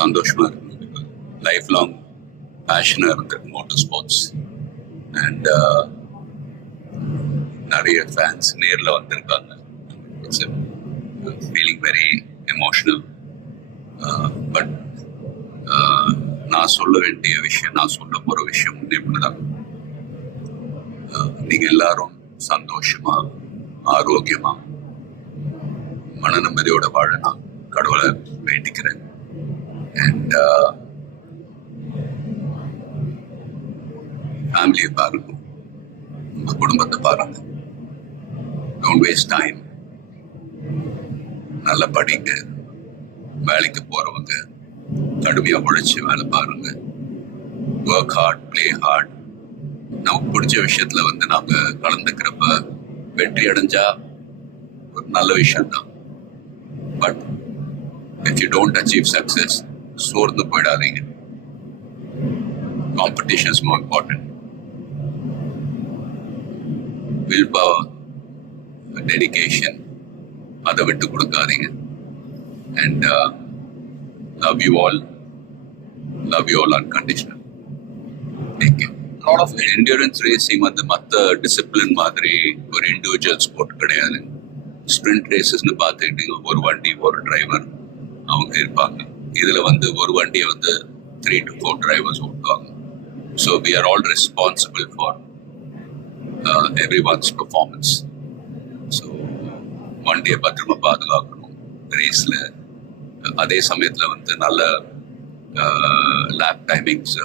சந்தோஷமா இருக்கு. Life long பேஷனா இருந்திருக்கு மோட்டார் ஸ்போர்ட்ஸ். அண்ட் நிறைய ஃபேன்ஸ் நேரில் வந்திருக்காங்க. It's feeling very emotional. But நான் சொல்ல வேண்டிய விஷயம், நான் சொல்ல போகிற விஷயம் இப்படிதான். நீங்கள் எல்லாரும் சந்தோஷமா, ஆரோக்கியமா, மன நிம்மதியோட வாழ நான் கடவுளை வேண்டிக்கிறேன். அண்ட் ஃபேமிலியை பாருங்க, உங்க குடும்பத்தை பாருங்க. Don't waste time. நல்லா படிங்க. வேலைக்கு போறவங்க கடுமையா உழைச்சி வேலை பாருங்க. Work hard, play hard. நமக்கு பிடிச்ச விஷயத்துல நாம கலந்துக்கிறப்ப வெற்றி அடைஞ்சா ஒரு நல்ல விஷயம் தான். But if you don't achieve success, சோர்ந்து போயிடாதீங்க. Competition is more important. Willpower, dedication, அதை விட்டு கொடுக்காதீங்க. And love you all unconditional. Take care. lot of endurance racing மற்ற டிசிப்ளின் மாதிரி ஒரு இண்டிவிஜுவல் ஸ்போர்ட் கிடையாது. ஸ்பிரிண்ட் ரேசஸ்ன்னு பார்த்துக்கிட்டீங்க, ஒரு வண்டி ஒரு டிரைவர் அவங்க இருப்பாங்க. இதுல ஒரு வண்டியை 3 to 4 drivers ஓட்டுவாங்க. So we are all responsible for everyone's performance. So வண்டியை பத்திரமா பாதுகாக்கணும் ரேஸ்ல. அதே சமயத்துல நல்ல லேப் டைமிங்ஸ்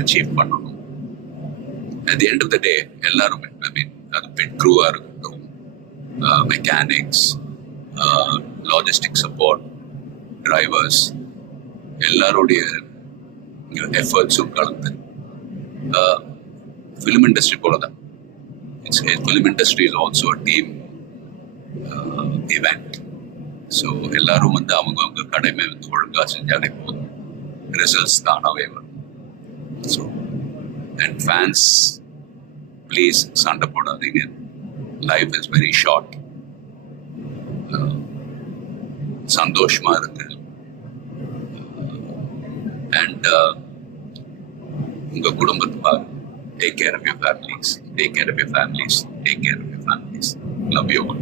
அச்சீவ் பண்ணணும். At the end of the day, எல்லாரும் அது பிட் க்ரூவா இருக்கட்டும், மெக்கானிக்ஸ், லாஜிஸ்டிக் சப்போர்ட், டிரைவர்ஸ், எல்லாருடைய எஃபர்ட்ஸும் கலந்து ஃபிலிம் இண்டஸ்ட்ரி போல தான். Film industry is also a team event. So எல்லாரும் அவங்க கடமை ஒழுங்காக செஞ்சாலே போதும், ரிசல்ட்ஸ் தானாகவே வரும். ஸோ அண்ட் ஃபேன்ஸ், ப்ளீஸ் சண்டை போடாதீங்க. Life is very short. சந்தோஷமா இருக்கு. அண்ட் உங்க குடும்பத்தை பாருங்க. Take care of your families. Take care of your families. Take care of your families. Love you all.